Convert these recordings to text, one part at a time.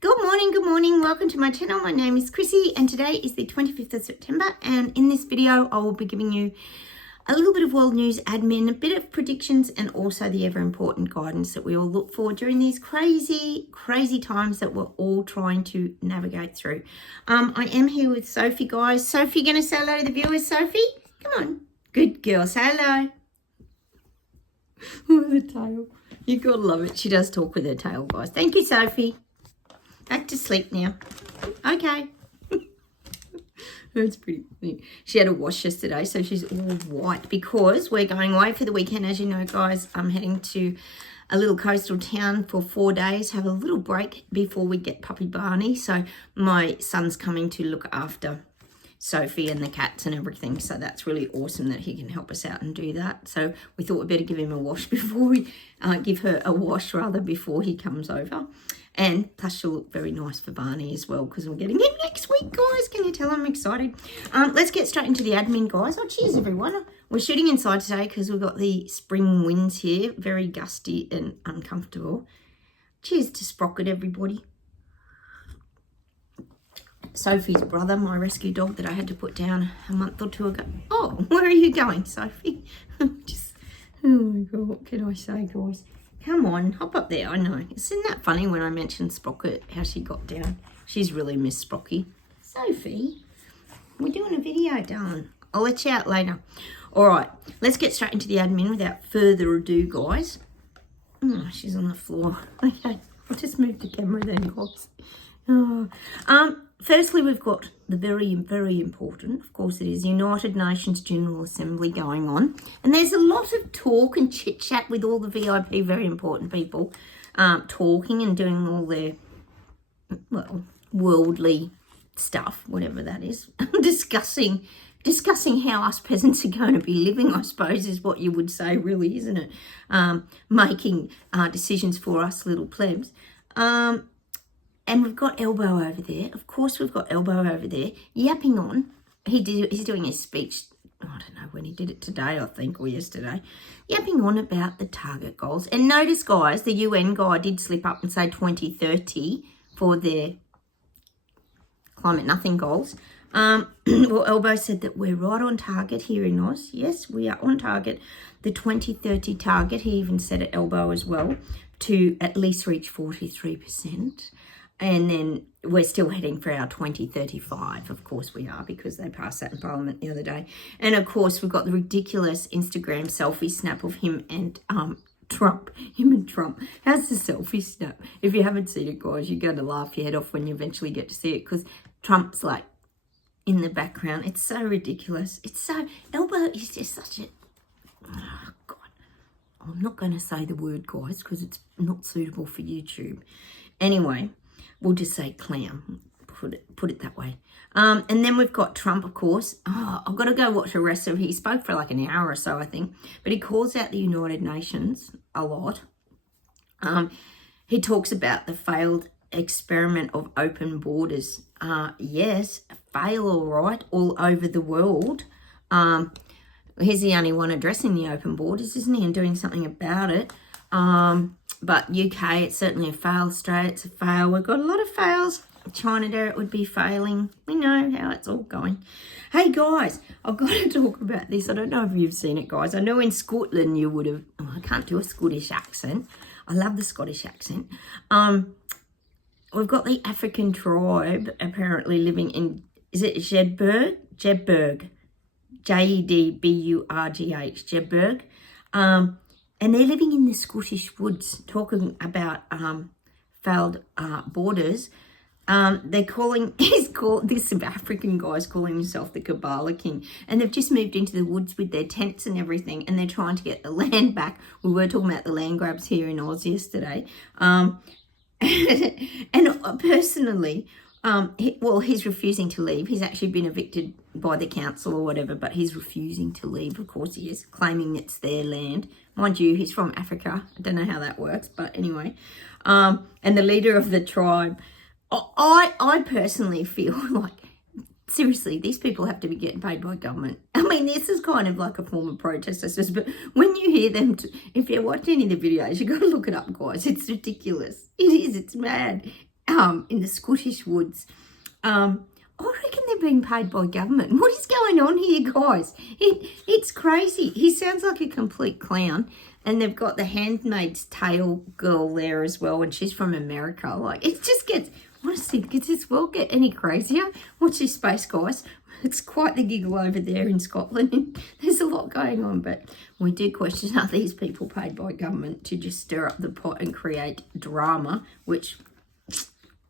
Good morning. Welcome to my channel. My name is Chrissy and today is the 25th of September, and in this video I will be giving you a little bit of world news admin, a bit of predictions, and also the ever important guidance that we all look for during these crazy times that we're all trying to navigate through. I am here with Sophie, guys. Sophie, going to say hello to the viewers? Sophie, come on. Good girl. Say hello. Oh, the tail. You gotta love it. She does talk with her tail, guys. Thank you, Sophie. Back to sleep now. Okay. That's pretty funny. She had a wash yesterday, so she's all white because we're going away for the weekend. As you know, guys, I'm heading to a little coastal town for 4 days, have a little break before we get puppy Barney. So my son's coming to look after Sophie and the cats and everything, so that's really awesome that he can help us out and do that. So we thought we'd better give him a wash before we give her a wash rather before he comes over. And plus she'll look very nice for Barney as well because we're getting him next week, guys. Can you tell I'm excited? Let's get straight into the admin, guys. Oh, cheers, everyone. We're shooting inside today because we've got the spring winds here. Very gusty and uncomfortable. Cheers to Sprocket, everybody. Sophie's brother, my rescue dog that I had to put down a month or two ago. Oh, where are you going, Sophie? Oh my God, what can I say, guys? Come on, hop up there. I know. Isn't that funny when I mentioned Sprocket, how she got down? She's really Miss Sprocky. Sophie, we're doing a video, darling. I'll let you out later. All right, let's get straight into the admin without further ado, guys. Oh, she's on the floor. Okay, I'll just move the camera then, guys. Oh. Firstly, we've got the very important, of course it is, United Nations General Assembly going on. And there's a lot of talk and chit-chat with all the VIP, very important people, talking and doing all their, well, worldly stuff, whatever that is. discussing how us peasants are going to be living, I suppose, is what you would say, really, isn't it? Making decisions for us little plebs. And we've got Elbow over there. Of course, we've got Elbow over there yapping on. He's doing his speech. I don't know when he did it today, I think, or yesterday. Yapping on about the target goals. And notice, guys, the UN guy did slip up and say 2030 for their climate nothing goals. Well, Elbow said that we're right on target here in Oz. Yes, we are on target. The 2030 target, he even said at Elbow as well, to at least reach 43%. And then we're still heading for our 2035. Of course we are, because they passed that in Parliament the other day. And of course we've got the ridiculous Instagram selfie snap of him and Trump. How's the selfie snap? If you haven't seen it, guys, you're going to laugh your head off when you eventually get to see it, because Trump's like in the background. It's so ridiculous. It's so, Elbow is just such a, oh God. I'm not going to say the word, guys, because it's not suitable for YouTube. Anyway, we'll just say clown, put it that way. And then we've got Trump, of course. Oh, I've got to go watch the rest of it. He spoke for like an hour or so, I think. But he calls out the United Nations a lot. He talks about the failed experiment of open borders. Yes, fail all right, all over the world. He's the only one addressing the open borders, isn't he, and doing something about it. But UK, it's certainly a fail. Australia, it's a fail. We've got a lot of fails. China, there, it would be failing. We know how it's all going. Hey, guys, I've got to talk about this. I don't know if you've seen it, guys. I know in Scotland you would have... Oh, I can't do a Scottish accent. I love the Scottish accent. We've got the African tribe apparently living in... Is it Jedburgh? Jedburgh. Jedburgh. Jedburgh. And they're living in the Scottish woods, talking about failed borders. They're calling, this African guy's calling himself the Kabbalah King. And they've just moved into the woods with their tents and everything. And they're trying to get the land back. We were talking about the land grabs here in Oz yesterday. And personally, he's refusing to leave. He's actually been evicted by the council or whatever, but he's refusing to leave. Of course he is, claiming it's their land. Mind you, he's from Africa. I don't know how that works, but anyway. And the leader of the tribe, I personally feel like, seriously, these people have to be getting paid by government. I mean, this is kind of like a form of protest, I suppose, but when you hear them, if you watch any of the videos, you've got to look it up, guys. It's ridiculous. It is, it's mad. in the Scottish woods. I reckon they're being paid by government. What is going on here, guys? It's crazy. He sounds like a complete clown. And they've got the Handmaid's Tale girl there as well, and she's from America. Like, it just gets, honestly, does this world get any crazier? Watch this space, guys. It's quite the giggle over there in Scotland. There's a lot going on, but we do question, are these people paid by government to just stir up the pot and create drama, which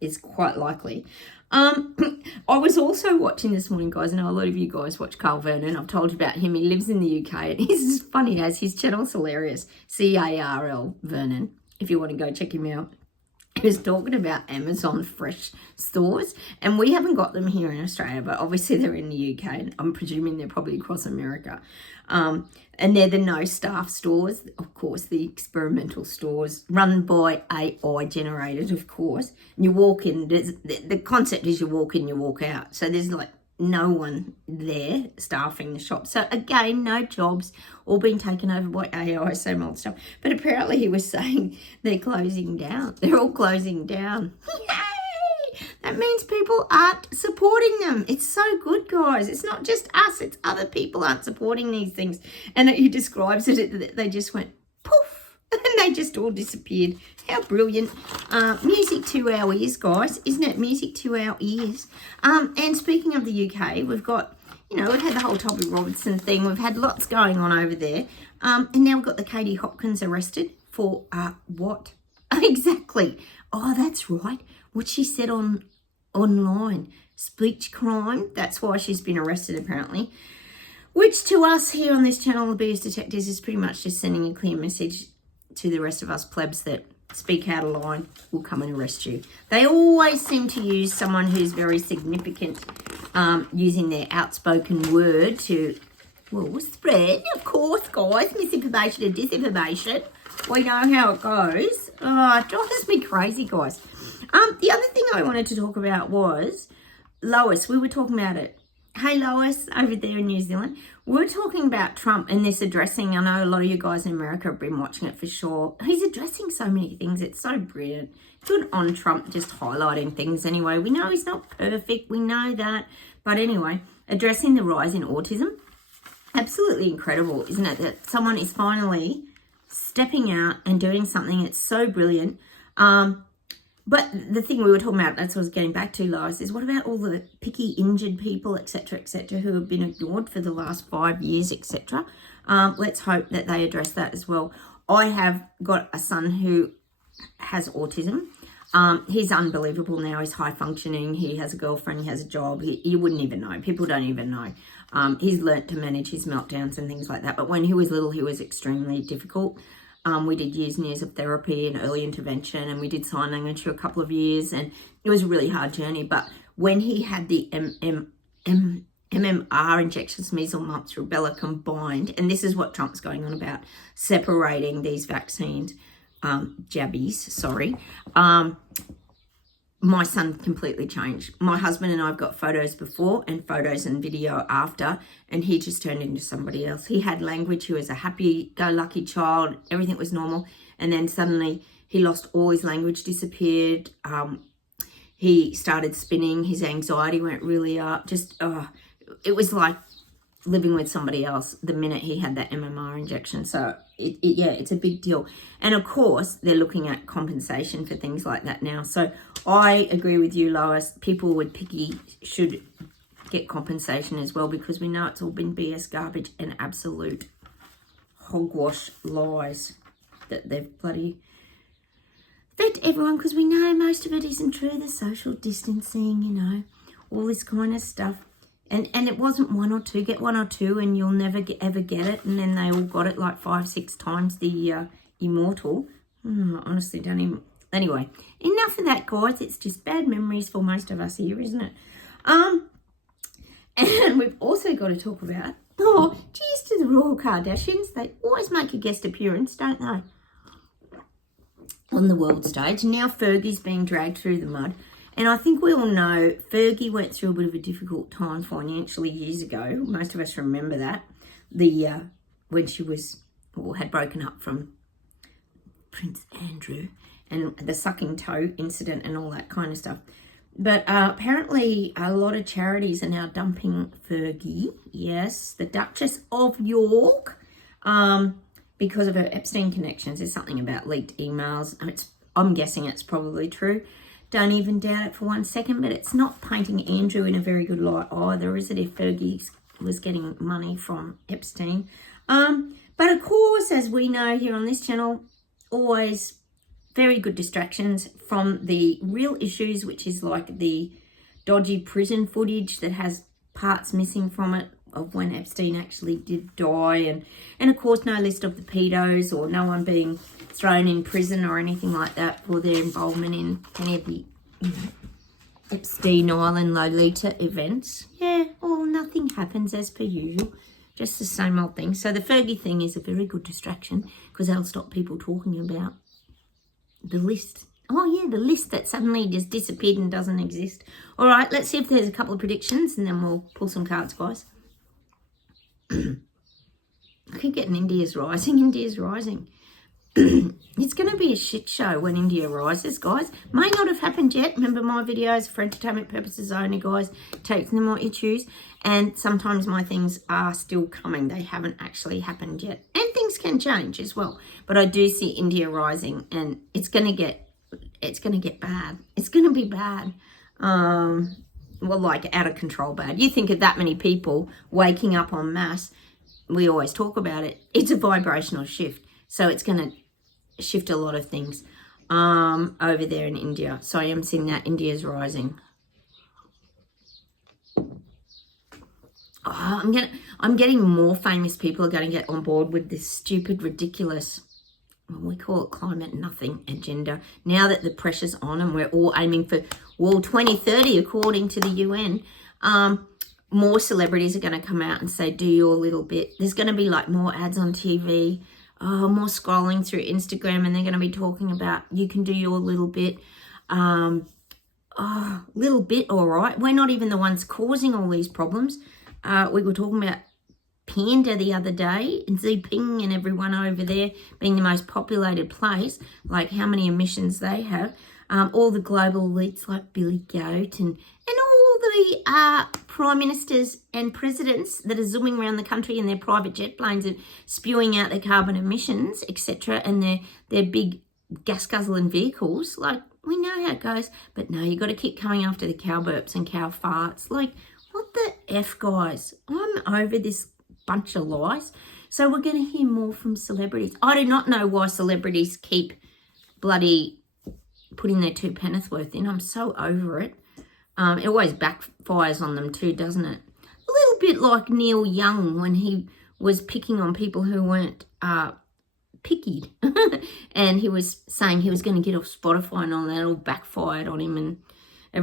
is quite likely. I was also watching this morning, guys. I know a lot of you guys watch Carl Vernon. I've told you about him. He lives in the UK, and he's funny as his channel's hilarious. Carl Vernon, if you want to go check him out. He was talking about Amazon fresh stores, and we haven't got them here in Australia, but obviously they're in the UK, and I'm presuming they're probably across America. And they're the no staff stores, of course, the experimental stores run by AI generated, of course. And you walk in, the concept is you walk in, you walk out. So there's like no one there staffing the shop. So again, no jobs, all being taken over by AI, same old stuff. But apparently he was saying they're closing down. They're all closing down. Yay! That means people aren't supporting them. It's so good, guys. It's not just us, it's other people aren't supporting these things. And he describes it, they just went poof, and they just all disappeared. How brilliant. Music to our ears, guys. Isn't it? Music to our ears. And speaking of the UK, we've got, we've had the whole Toby Robertson thing. We've had lots going on over there. And now we've got the Katie Hopkins arrested for what? Exactly. Oh, that's right. What she said online. Speech crime. That's why she's been arrested, apparently. Which to us here on this channel, the BS Detectives, is pretty much just sending a clear message to the rest of us plebs that speak out of line, we'll come and arrest you. They always seem to use someone who's very significant, using their outspoken word to, well, spread, of course, guys, misinformation and disinformation. We know how it goes. Oh, it drives me crazy, guys. The other thing I wanted to talk about was Lois. We were talking about it. Hey, Lois, over there in New Zealand. We're talking about Trump and this addressing. I know a lot of you guys in America have been watching it for sure. He's addressing so many things. It's so brilliant. Good on Trump just highlighting things anyway. We know he's not perfect. We know that. But anyway, addressing the rise in autism. Absolutely incredible, isn't it? That someone is finally stepping out and doing something. It's so brilliant. But the thing we were talking about, that's what I was getting back to, Lois, is what about all the picky injured people, etc., who have been ignored for the last 5 years, etc. Let's hope that they address that as well. I have got a son who has autism. He's unbelievable now. He's high functioning. He has a girlfriend. He has a job. You wouldn't even know. People don't even know. He's learnt to manage his meltdowns and things like that. But when he was little, he was extremely difficult. We did years and years of therapy and early intervention, and we did sign language for a couple of years, and it was a really hard journey. But when he had the MMR injections, measles, mumps, rubella combined, and this is what Trump's going on about, separating these vaccines, my son completely changed. My husband and I have got photos before and photos and video after, and he just turned into somebody else. He had language. He was a happy-go-lucky child. Everything was normal. And then suddenly he lost all his language, disappeared. He started spinning. His anxiety went really up. It was like living with somebody else the minute he had that MMR injection. So it's a big deal. And of course, they're looking at compensation for things like that now. So I agree with you, Lois. People with picky should get compensation as well, because we know it's all been BS garbage and absolute hogwash lies that they've bloody fed to everyone, because we know most of it isn't true. The social distancing, all this kind of stuff. And it wasn't one or two. Get one or two and you'll never ever get it. And then they all got it like 5-6 times the immortal. Honestly, don't even... Anyway, enough of that, guys. It's just bad memories for most of us here, isn't it? And we've also got to talk about... Oh, cheers to the Royal Kardashians. They always make a guest appearance, don't they? On the world stage. Now Fergie's being dragged through the mud. And I think we all know Fergie went through a bit of a difficult time financially years ago. Most of us remember that. When she was, or had broken up from Prince Andrew. and the sucking toe incident and all that kind of stuff. But apparently a lot of charities are now dumping Fergie, yes, the Duchess of York, because of her Epstein connections. There's something about leaked emails. I'm guessing it's probably true. Don't even doubt it for 1 second, but it's not painting Andrew in a very good light either, is it, if Fergie was getting money from Epstein? But of course, as we know here on this channel, always very good distractions from the real issues, which is like the dodgy prison footage that has parts missing from it of when Epstein actually did die, and of course no list of the pedos or no one being thrown in prison or anything like that for their involvement in any of the Epstein Island Lolita events. Yeah, well, nothing happens as per usual, just the same old thing. So the Fergie thing is a very good distraction because that'll stop people talking about the list. Oh yeah, the list that suddenly just disappeared and doesn't exist. All right, let's see if there's a couple of predictions and then we'll pull some cards, guys. I keep getting India's rising, India's rising. It's going to be a shit show when India rises, guys. May not have happened yet. Remember, my videos for entertainment purposes only, guys. Take them what you choose. And sometimes my things are still coming. They haven't actually happened yet. And things can change as well. But I do see India rising, and it's going to get bad. It's going to be bad. Well, like out of control bad. You think of that many people waking up en masse. We always talk about it. It's a vibrational shift. So it's going to shift a lot of things over there in India. So I am seeing that India's rising. Oh, I'm getting more famous people are going to get on board with this stupid, ridiculous, well, we call it climate nothing agenda. Now that the pressure's on and we're all aiming for World 2030, according to the UN, more celebrities are going to come out and say, do your little bit. There's going to be like more ads on TV. More scrolling through Instagram, and they're going to be talking about you can do your little bit. Little bit, all right. We're not even the ones causing all these problems. We were talking about Panda the other day, and Xiping and everyone over there being the most populated place, like how many emissions they have. All the global elites like Billy Goat and all the prime ministers and presidents that are zooming around the country in their private jet planes and spewing out their carbon emissions, etc., and their big gas guzzling vehicles. Like, we know how it goes, but no, you got to keep coming after the cow burps and cow farts. Like, what the F, guys? I'm over this bunch of lies. So we're going to hear more from celebrities. I do not know why celebrities keep bloody putting their 2 penneth worth in. I'm so over it. It always backfires on them too, doesn't it? A little bit like Neil Young when he was picking on people who weren't picky. And he was saying he was going to get off Spotify and all that. It all backfired on him, and I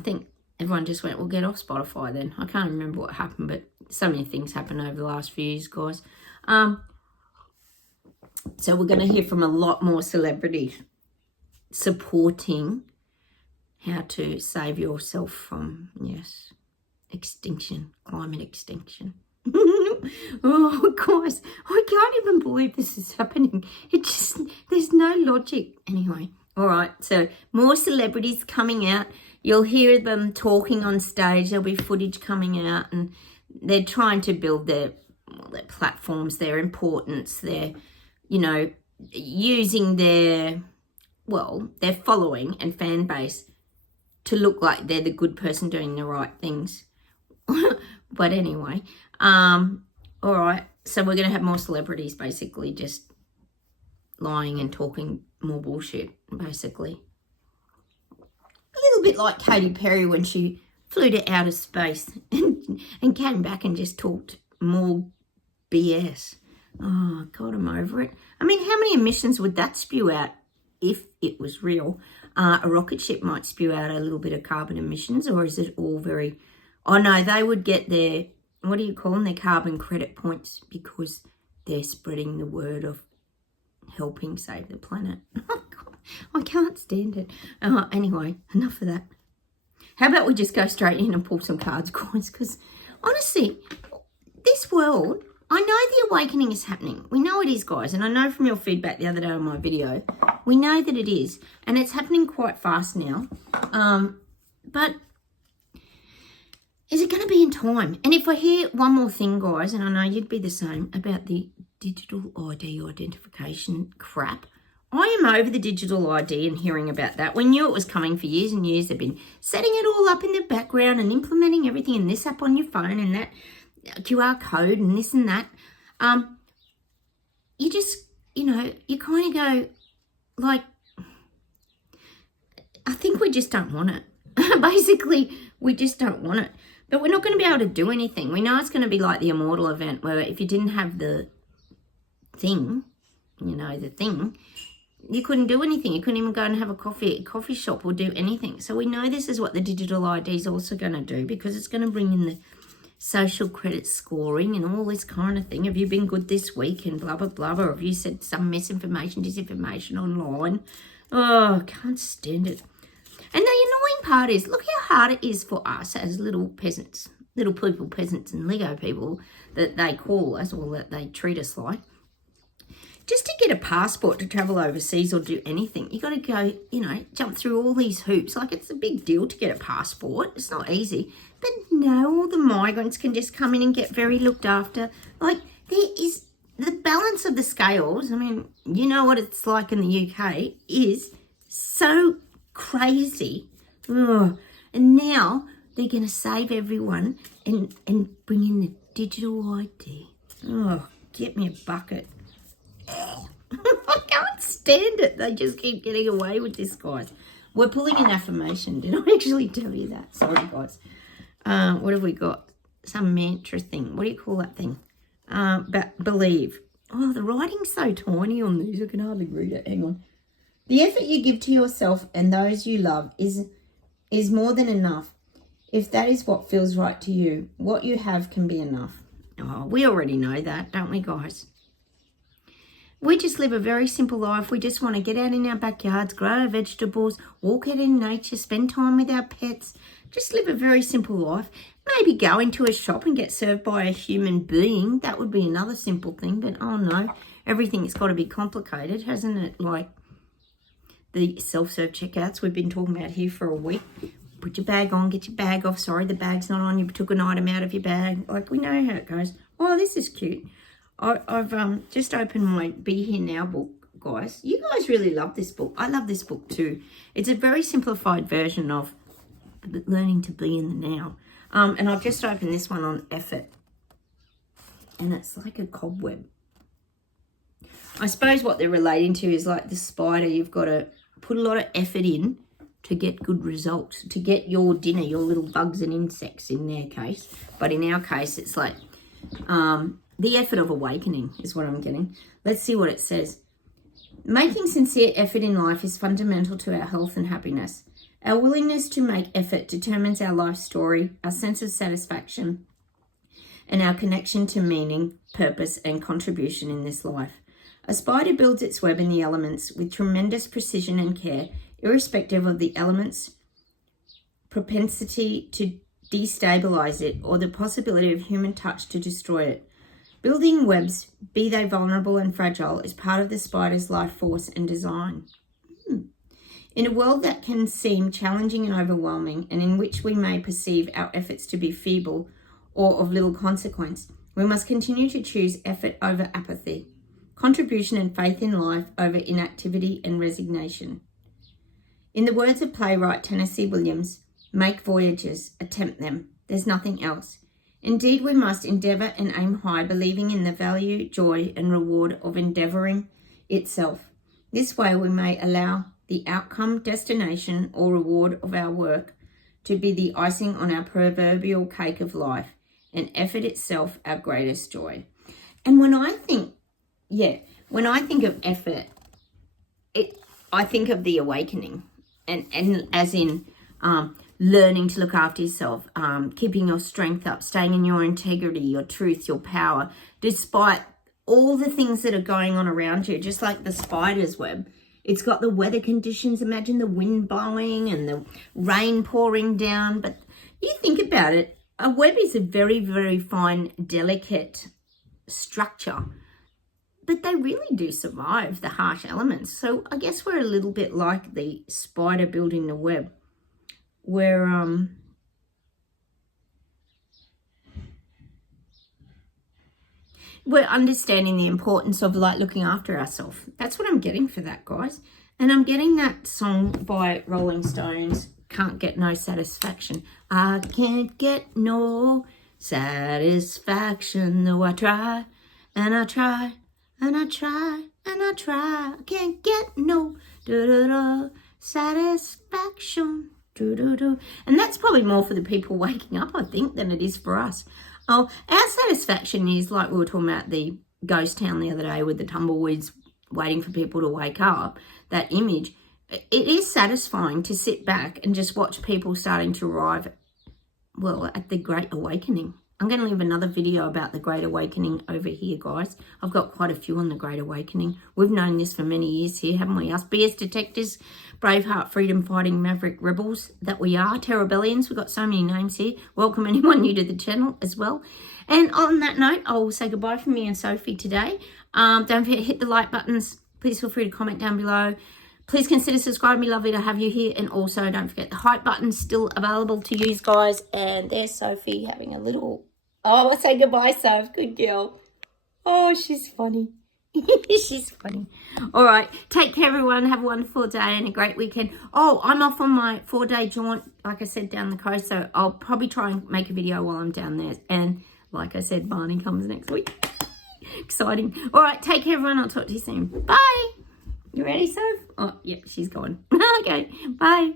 think everyone just went, well, get off Spotify then. I can't remember what happened, but so many things happened over the last few years, guys. So we're going to hear from a lot more celebrities supporting how to save yourself from, yes, extinction, climate extinction. Oh, guys, I can't even believe this is happening. There's no logic. Anyway, all right, so more celebrities coming out. You'll hear them talking on stage. There'll be footage coming out, and they're trying to build their platforms, their importance, their, using their following and fan base to look like they're the good person doing the right things. But anyway, all right, so we're going to have more celebrities basically just lying and talking more bullshit, basically. A little bit like Katy Perry when she flew to outer space and came back and just talked more BS. Oh, God, I'm over it. I mean, how many emissions would that spew out if it was real? A rocket ship might spew out a little bit of carbon emissions, or is it all very... Oh, no, they would get their, what do you call them, their carbon credit points because they're spreading the word of helping save the planet. Oh, God, I can't stand it. Anyway, enough of that. How about we just go straight in and pull some cards, guys? Because honestly, this world, I know the awakening is happening. We know it is, guys. And I know from your feedback the other day on my video, we know that it is. And it's happening quite fast now. But is it going to be in time? And if I hear one more thing, guys, and I know you'd be the same, about the digital ID identification crap. I am over the digital ID and hearing about that. We knew it was coming for years and years. They've been setting it all up in the background and implementing everything in this app on your phone and that QR code and this and that. You just, you know, you kind of go like, I think we just don't want it. Basically, we just don't want it. But we're not going to be able to do anything. We know it's going to be like the Immortal event where if you didn't have the thing, you know, the thing, you couldn't do anything. You couldn't even go and have a coffee shop or do anything. So we know this is what the digital ID is also going to do, because it's going to bring in the social credit scoring and all this kind of thing. Have you been good this week and blah, blah, blah, or have you said some misinformation, disinformation online? Oh, I can't stand it. And the annoying part is, look how hard it is for us as little peasants, little people, peasants and Lego people that they call us, or that they treat us like. Just to get a passport to travel overseas or do anything, you got to go, you know, jump through all these hoops. Like, it's a big deal to get a passport. It's not easy. But no, all the migrants can just come in and get very looked after. Like, there is the balance of the scales. I mean, you know what it's like in the UK is so crazy. Ugh. And now they're going to save everyone and bring in the digital ID. Oh, get me a bucket. I can't stand it. They just keep getting away with this, guys. We're pulling an affirmation. Did I actually tell you that? Sorry, guys. What have we got? Some mantra thing. What do you call that thing? Believe. Oh, the writing's so tiny on these. I can hardly read it. Hang on. The effort you give to yourself and those you love is more than enough. If that is what feels right to you, what you have can be enough. Oh, we already know that, don't we, guys? We just live a very simple life. We just want to get out in our backyards, grow our vegetables, walk out in nature, spend time with our pets. Just live a very simple life. Maybe go into a shop and get served by a human being. That would be another simple thing. But, oh, no, everything's got to be complicated, hasn't it? Like the self-serve checkouts we've been talking about here for a week. Put your bag on, get your bag off. Sorry, the bag's not on. You took an item out of your bag. Like, we know how it goes. Oh, this is cute. I've just opened my Be Here Now book, guys. You guys really love this book. I love this book too. It's a very simplified version of learning to be in the now. And I've just opened this one on effort. And it's like a cobweb. I suppose what they're relating to is like the spider. You've got to put a lot of effort in to get good results, to get your dinner, your little bugs and insects in their case. But in our case, it's like... the effort of awakening is what I'm getting. Let's see what it says. Making sincere effort in life is fundamental to our health and happiness. Our willingness to make effort determines our life story, our sense of satisfaction, and our connection to meaning, purpose, and contribution in this life. A spider builds its web in the elements with tremendous precision and care, irrespective of the element's propensity to destabilize it or the possibility of human touch to destroy it. Building webs, be they vulnerable and fragile, is part of the spider's life force and design. In a world that can seem challenging and overwhelming, and in which we may perceive our efforts to be feeble or of little consequence, we must continue to choose effort over apathy, contribution and faith in life over inactivity and resignation. In the words of playwright Tennessee Williams, make voyages, attempt them. There's nothing else. Indeed, we must endeavour and aim high, believing in the value, joy, and reward of endeavouring itself. This way we may allow the outcome, destination, or reward of our work to be the icing on our proverbial cake of life, and effort itself our greatest joy. And when I think of effort, I think of the awakening, and as in learning to look after yourself, keeping your strength up, staying in your integrity, your truth, your power, despite all the things that are going on around you, just like the spider's web. It's got the weather conditions. Imagine the wind blowing and the rain pouring down. But you think about it, a web is a very, very fine, delicate structure. But they really do survive the harsh elements. So I guess we're a little bit like the spider building the web. We're understanding the importance of like looking after ourselves. That's what I'm getting for that, guys. And I'm getting that song by Rolling Stones, Can't Get No Satisfaction. I can't get no satisfaction, though I try, and I try, and I try, and I try. I can't get no satisfaction. And that's probably more for the people waking up, I think, than it is for us. Oh, our satisfaction is like we were talking about the ghost town the other day with the tumbleweeds waiting for people to wake up, that image. It is satisfying to sit back and just watch people starting to arrive, well, at the Great Awakening. I'm going to leave another video about the Great Awakening over here, guys. I've got quite a few on the Great Awakening. We've known this for many years here, haven't we? Us BS detectors, Braveheart, freedom-fighting maverick rebels that we are, Terrabellians. We've got so many names here. Welcome anyone new to the channel as well. And on that note, I will say goodbye from me and Sophie today. Don't forget to hit the like buttons. Please feel free to comment down below. Please consider subscribing. Lovely to have you here. And also don't forget the hype button's still available to use, guys. And there's Sophie having a little... Oh, I say goodbye, Soph. Good girl. Oh, she's funny. She's funny. All right. Take care, everyone. Have a wonderful day and a great weekend. Oh, I'm off on my 4-day jaunt, like I said, down the coast. So I'll probably try and make a video while I'm down there. And like I said, Barney comes next week. Exciting. All right. Take care, everyone. I'll talk to you soon. Bye. You ready, Soph? Oh, yep, she's gone. Okay. Bye.